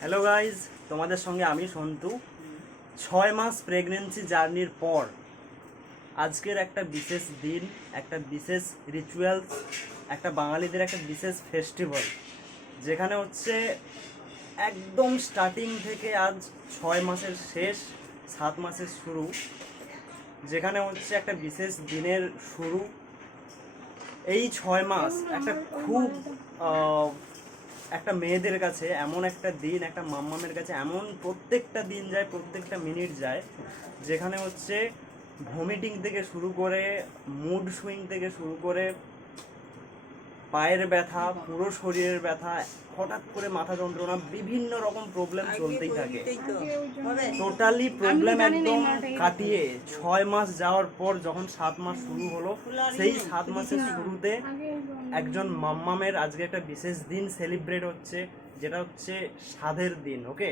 Hello guys তোমাদের সঙ্গে আমি সন্তু। ছয় মাস প্রেগনেন্সি জার্নির পর আজকের একটা বিশেষ দিন, একটা বিশেষ রিচুয়ালস একটা বাঙালিদের একটা বিশেষ ফেস্টিভ্যাল যেখানে হচ্ছে একদম স্টার্টিং থেকে আজ ছয় মাসের শেষ, সাত মাসের শুরু, যেখানে হচ্ছে একটা বিশেষ দিনের শুরু। এই ছয় মাস একটা খুব একটা মেয়েদের কাছে এমন একটা দিন, একটা মাম্মামের কাছে এমন প্রত্যেকটা দিন যায়, প্রত্যেকটা মিনিট যায়, যেখানে হচ্ছে ভমিটিং থেকে শুরু করে মুড সুইং থেকে শুরু করে পায়ের ব্যথা পুরো শরীরের ব্যথা হঠাৎ করে মাথা যন্ত্রণা বিভিন্ন রকম প্রবলেম চলতেই থাকে। টোটালি প্রবলেম একদম কাটিয়ে ছয় মাস যাওয়ার পর যখন সাত মাস শুরু হলো সেই সাত মাসের শুরুতে একজন মাম্মামের আজকে একটা বিশেষ দিন সেলিব্রেট হচ্ছে যেটা হচ্ছে সাধের দিন ওকে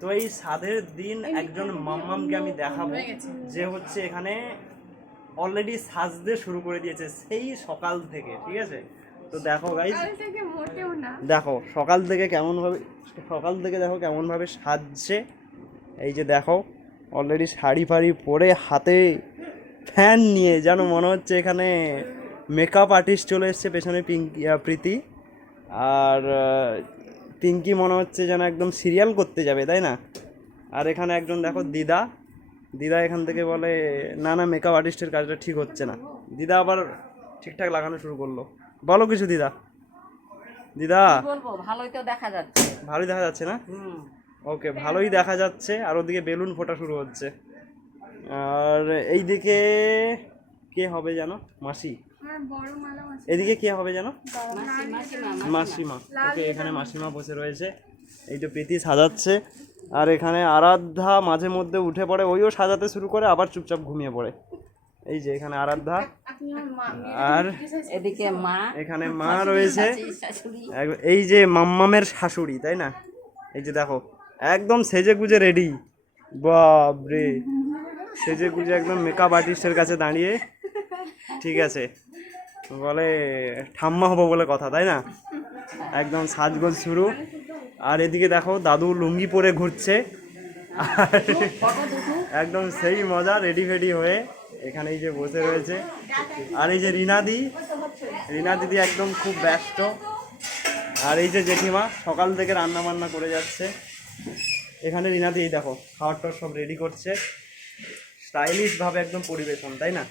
তো এই সাধের দিন একজন মাম্মামকে আমি দেখাবো যে হচ্ছে এখানে অলরেডি সাজতে শুরু করে দিয়েছে সেই সকাল থেকে ঠিক আছে? তো দেখো না। দেখো সকাল থেকে কেমন ভাবে সকাল থেকে দেখো কেমন ভাবে সাজছে। এই যে দেখো অলরেডি শাড়ি ফাড়ি পরে হাতে ফ্যান নিয়ে যেন মনে হচ্ছে এখানে মেকআপ আর্টিস্ট চলে এসছে পেছনে পিঙ্কি প্রীতি। আর পিঙ্কি মনে হচ্ছে যেন একদম সিরিয়াল করতে যাবে তাই না? আর এখানে একজন দেখো দিদা। দিদা এখান থেকে বলে না না মেকআপ আর্টিস্টের কাজটা ঠিক হচ্ছে না। দিদা আবার ঠিকঠাক লাগানো শুরু করল। বলো কিছু দিদা। দিদা। বলব ভালোই তো দেখা যাচ্ছে। ভালোই দেখা যাচ্ছে না? হুম। ওকে ভালোই দেখা যাচ্ছে। আর ওদিকে বেলুন ফোটা শুরু হচ্ছে। আর এইদিকে কে হবে জানো? মাসি। আছে এদিকে কে হবে জানো? মাসিমা। মাসিমা ওকে এখানে মাসিমা বসে রয়েছে। এই তো প্রীতি সাজাচ্ছে। আর এখানে আরাধ্যা মাঝে মধ্যে উঠে পড়ে ওইও সাজাতে শুরু করে আবার চুপচাপ ঘুমিয়ে পড়ে। এই যে এখানে আরাধ্যা। আর এদিকে মা এখানে মা রয়েছে। এই যে মাম্মামের শাশুড়ি তাই না? এই যে দেখো একদম সেজে গুজে রেডি বাপরে। সেজে গুজে একদম মেকআপ আর্টিস্টের কাছে দাঁড়িয়ে। ঠিক আছে। বলে ঠাম্মা হব বলে কথা তাই না? একদম সাজগোজ শুরু। আর এদিকে দেখো দাদু লুঙ্গি পরে ঘুরছে। আর একদম সেই মজা রেডি ফেডি হয়ে। এখানে এই যে বসে রয়েছে। আর এই যে রিনাদি রিনা দিদি একদম খুব ব্যস্ত। আর এই যে জেঠিমা, সকাল থেকে রান্না বান্না করে যাচ্ছে। এখানে রিনা দিদি দেখো টাবার সব রেডি করছে। স্টাইলিশ ভাবে একদম পরিবেশন, তাই না?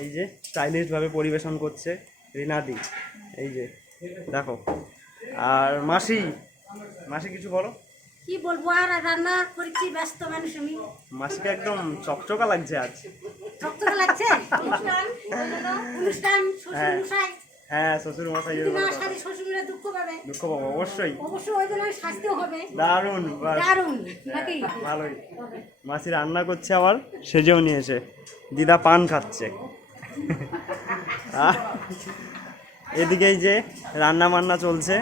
এই যে স্টাইলিশ ভাবে পরিবেশন করছে রিনাদি। এই যে, দেখো। আর মাসি মাসি কিছু বলো? কি বলব আর রান্না করেছি ব্যস্ত মানুষ আমি। মাসিকে একদম চকচকা লাগছে আজ। চকচকা লাগছে? অনুষ্ঠান অনুষ্ঠান শ্বশুর মশাই হ্যাঁ শ্বশুর মশাই যদি না সাথে শ্বশুরে দুঃখ পাবে। দুঃখ পাবো অবশ্যই। অবশ্যই ওই জন্য সাজতেও হবে। দারুণ। দারুণ নাকি? ভালোই। মাসি রান্না করছে আবার সেজেও নিয়েছে। দিদা পান খাচ্ছে। আহ, এদিকে যে রান্না বান্না চলছে।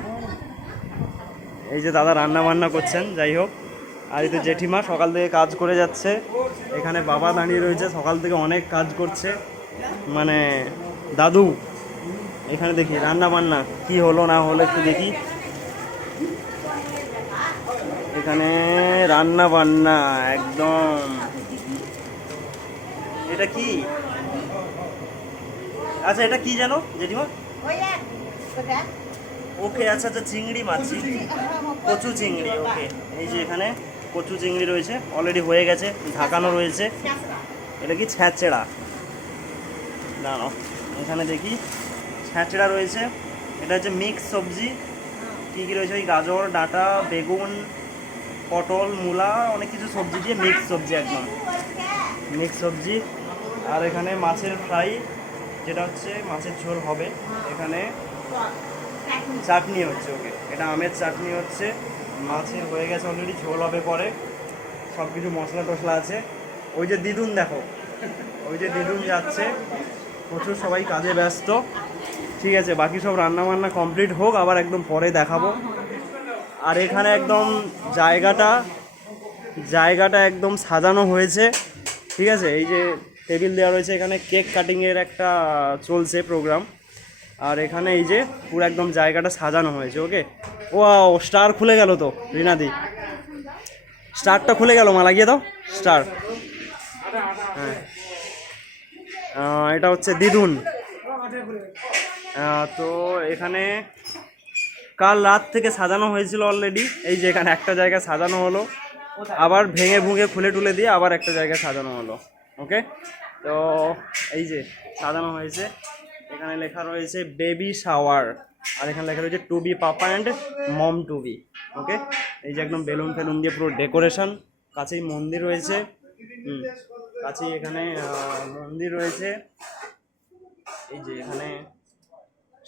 এই যে দাদা রান্না বান্না করছেন, যাই হোক। আর এই তো জেঠিমা সকাল থেকে কাজ করে যাচ্ছে। এখানে বাবা দাঁড়িয়ে রয়েছে, সকাল থেকে অনেক কাজ করছে। মানে দাদু, এখানে দেখি রান্না বান্না, কি হলো না হলো একটু দেখি। এখানে রান্না বান্না, একদম। এটা কি? আচ্ছা এটা কি জানো জেঠিমা? ওকে আচ্ছা আচ্ছা চিংড়ি মাছ। কচু চিংড়ি, ওকে। এই যে এখানে কচু চিংড়ি রয়েছে অলরেডি হয়ে গেছে, ঢাকানো রয়েছে। এটা কি ছ্যাঁচড়া? দাঁড়াও, এখানে দেখি। ছ্যাঁচড়া রয়েছে। এটা হচ্ছে মিক্স সবজি। কী কী রয়েছে? ওই গাজর, ডাঁটা, বেগুন, পটল, মূলা, অনেক কিছু সবজি দিয়ে মিক্স সবজি একদম। মিক্স সবজি। আর এখানে মাছের ফ্রাই, যেটা হচ্ছে মাছের ঝোল হবে। এখানে চাটনি হচ্ছে ওকে। এটা আমের চাটনি হচ্ছে। মাছের হয়ে গেছে অলরেডি ঝোল হবে পরে। সব কিছু মশলা টশলা আছে। ওই যে দিদুন দেখো। ওই যে দিদুন যাচ্ছে। প্রচুর সবাই কাজে ব্যস্ত। ঠিক আছে, বাকি সব রান্না বান্না কমপ্লিট হোক, আবার একদম পরে দেখাবো। আর এখানে একদম জায়গাটা জায়গাটা একদম সাজানো হয়েছে। ঠিক আছে, এই যে টেবিল দেওয়া রয়েছে এখানে। কেক কাটিংয়ের একটা চলছে প্রোগ্রাম আর এখানে এই যে পুরো একদম জায়গাটা সাজানো হয়েছে ওকে ও স্টার খুলে গেল তো, রিনাদি। স্টারটা খুলে গেল, মা, লাগিয়ে দাও স্টার হ্যাঁ। এটা হচ্ছে দিদুন তো এখানে কাল রাত থেকে সাজানো হয়েছিল অলরেডি এই যে এখানে একটা জায়গায় সাজানো হলো। আবার ভেঙে ভুঙে খুলে টুলে দিয়ে আবার একটা জায়গায় সাজানো হলো ওকে তো এই যে সাজানো হয়েছে। এখানে লেখা রয়েছে বেবি শাওয়ার আর এখানে লেখা রয়েছে to be papa and mom to be okay এই যে একদম বেলুন ফেলুন দিয়ে পুরো ডেকোরেশন কাছেই মন্দির রয়েছে কাছেই এখানে মন্দির রয়েছে। এই যে এখানে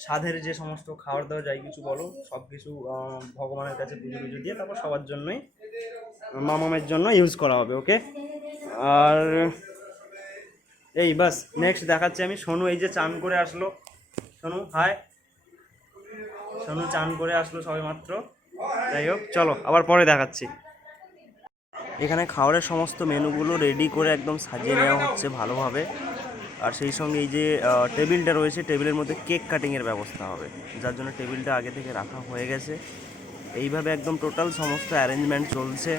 সাধের যে সমস্ত খাবার দাবার যাই কিছু বলো, সব কিছু ভগবানের কাছে পুজো পুজো দিয়ে তারপর সবার জন্যই, মামামের জন্য ইউজ করা হবে ওকে আর এই বাস নেক্সট দেখাচ্ছি আমি। সোনু এই যে চান করে আসলো। সোনু হাই সোনু চান করে আসলো সবে মাত্র। যাই হোক, চলো, আবার পরে দেখাচ্ছি। এখানে খাবারের সমস্ত মেনুগুলো রেডি করে একদম সাজিয়ে নেওয়া হচ্ছে ভালোভাবে। আর সেই সঙ্গে এই যে টেবিলটা রয়েছে, টেবিলের মধ্যে কেক কাটিংয়ের ব্যবস্থা হবে, যার জন্য টেবিলটা আগে থেকে রাখা হয়ে গেছে। এইভাবে একদম টোটাল সমস্ত অ্যারেঞ্জমেন্ট চলছে।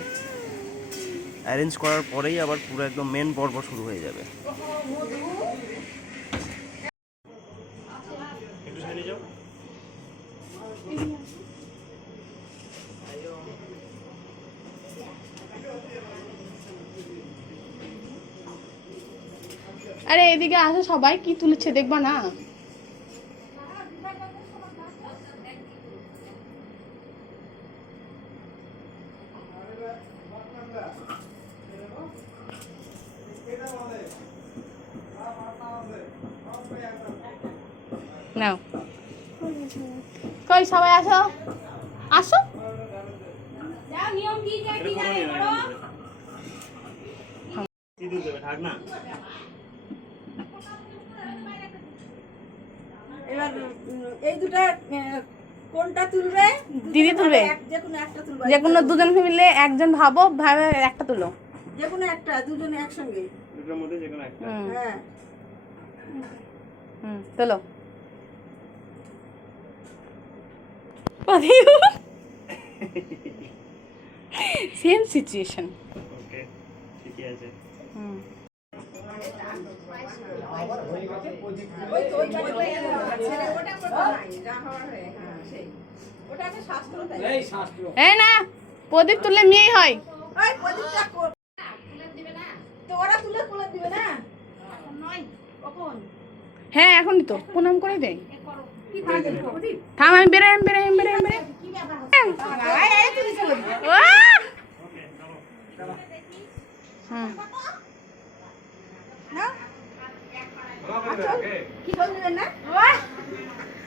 অ্যারেঞ্জ করার পরেই আবার পুরো একদম মেন পর্ব শুরু হয়ে যাবে। আরে এদিকে আসো সবাই কি তুলেছে দেখবা না? নাও। কই সবাই আসো? আসো? এবার এই দুটা কোনটা তুলবে? দিদি তুলবে। এক- যে কোনো একটা তুলবে। যে কোনো দুজন মিলে একজন ভাবো ভাবে একটা তুলো। যে কোনো একটা দুজনে একসঙ্গে। দুটোর মধ্যে যে কোনো একটা। হুম। হ্যাঁ। হুম তোলো সেম সিচুয়েশন ওকে ঠিকই আছে। হুম। এই না প্রদীপ তুললে মেয়েই হয় ওই প্রদীপটা কো- তো ওরা তুলে তুলে দিবে না কখন হ্যাঁ এখনই তো। প্রণাম করে দেয় থাম আমি বেরোয় আমি বেরোয় আমি বেরোই আমি বেরোই এই, এই তুলিস প্রদীপ। আহ! হুম না? আচ্ছা, কি করে দিবেন না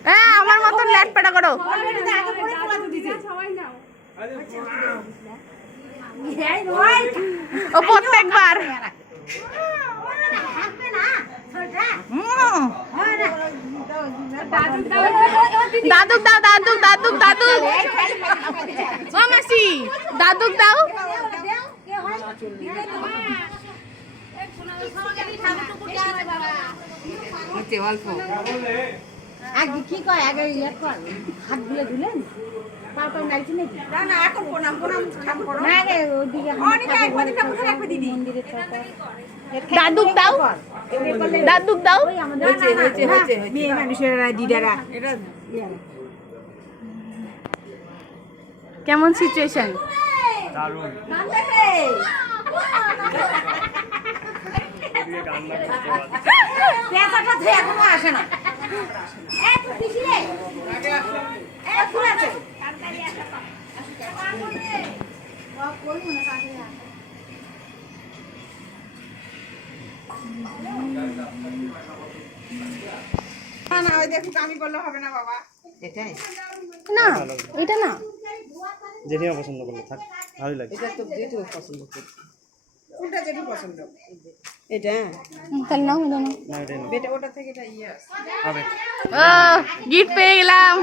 হ্যাঁ আমার মতন ল্যাট পেটা করো অলরেডি তো আগে পরে তোলা দিছে এই, ওই, ও প্রত্যেকবার থাকবে না, ছোটটা। হুম। হয় না। দাদুক দাও দাদুক দাদুক দাদুক। ও মাসি দাদুক দাও। আগে কি কয়? আগে ইয়ে হাতগুলো দিলেন না না না দাদুক দাও। দাদুক দাও। মেয়ে মানুষেরা দিদারা। কেমন সিচুয়েশন গান দেখে না না আছে না। এটা জেঠিমা পছন্দ করল থাক ভালোই লাগছে। এটা তাহলে নাও এটা নাও। না। হবে ও গিফট পেয়ে গেলাম।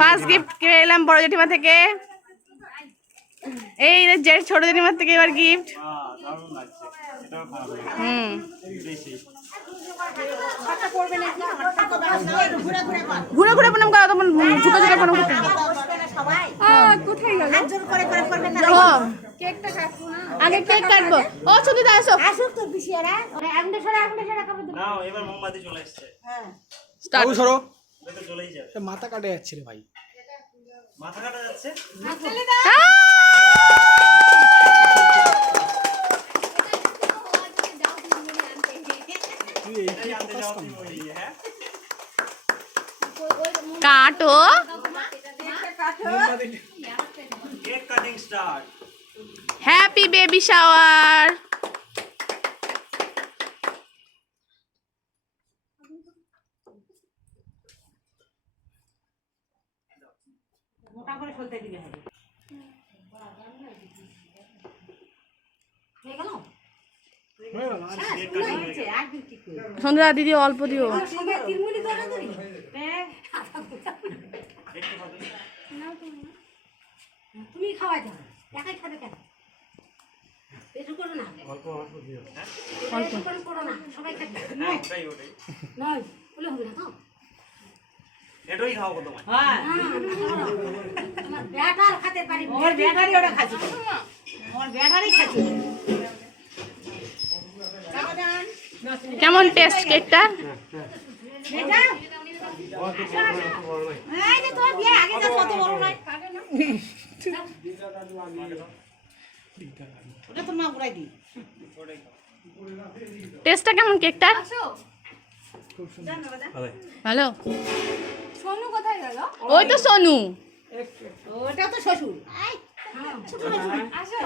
ফার্স্ট গিফট পেয়ে এলাম বড় জেঠিমা থেকে। এই যে জেঠ ছোট জেঠিমার থেকে এবার গিফট হুম। ঘুরে ঘুরে কর ঘুরে ঘুরে প্রণাম করা তখন ঝুঁকে ঝুঁকে প্রণাম করতে ও, কেকটা আগে কেক কাটবো। ও সুদিদা আসো আসুক তো পিছিয়েরা এখন সরা এখন সরা কাপড় দেবো এবার মোমবাতি চলে এসছে। হ্যাঁ স্টার্ট সরো। চলেই যাবে। মাথা কাটা যাচ্ছে রে ভাই। মাথা কাটা যাচ্ছে? যাও তুমি ওই ইয়ে, হ্যাঁ কাটো cake cutting start happy baby shower মোটা করে সলতে দিলে হবে। হয়ে হয়ে সন্ধ্যা দিদি অল্প দিও। হবে তুমি খাওয়াই দাও। একাই খাবে কেন? বেশি করো না। অল্প অল্প দিও। হ্যাঁ বেশি করে করো না সবাই খাবে হ্যাঁ নয় বলে হবে না তো? এটাই খাওয়াবো তোমায় আমার ব্যাটার খাতে পারি ওর ব্যাটারি ওটা খাচ্ছি। ওর ব্যাটারি খাচ্ছি। কেমন টেস্ট কেকটা তোমার টেস্টটা কেমন কেকটা ভালো। সোনু কোথায় গেল? ওই তো সোনু। ওটা তো শ্বশুর। ছোট শ্বশুর। আসো।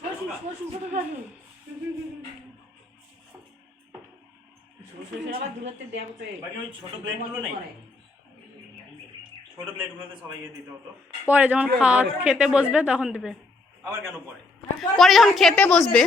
শ্বশুর শ্বশুর ছোট শ্বশুর। শ্বশুর আবার দূরত্বে দেবো তো বাকি ওই ছোট প্লেটগুলো নেই? ছোট প্লেটগুলোতে সবাইকে দিতে হতো। পরে যখন খাওয়া খেতে বসবে তখন দেবে। আবার কেন পরে? পরে যখন খেতে বসবে।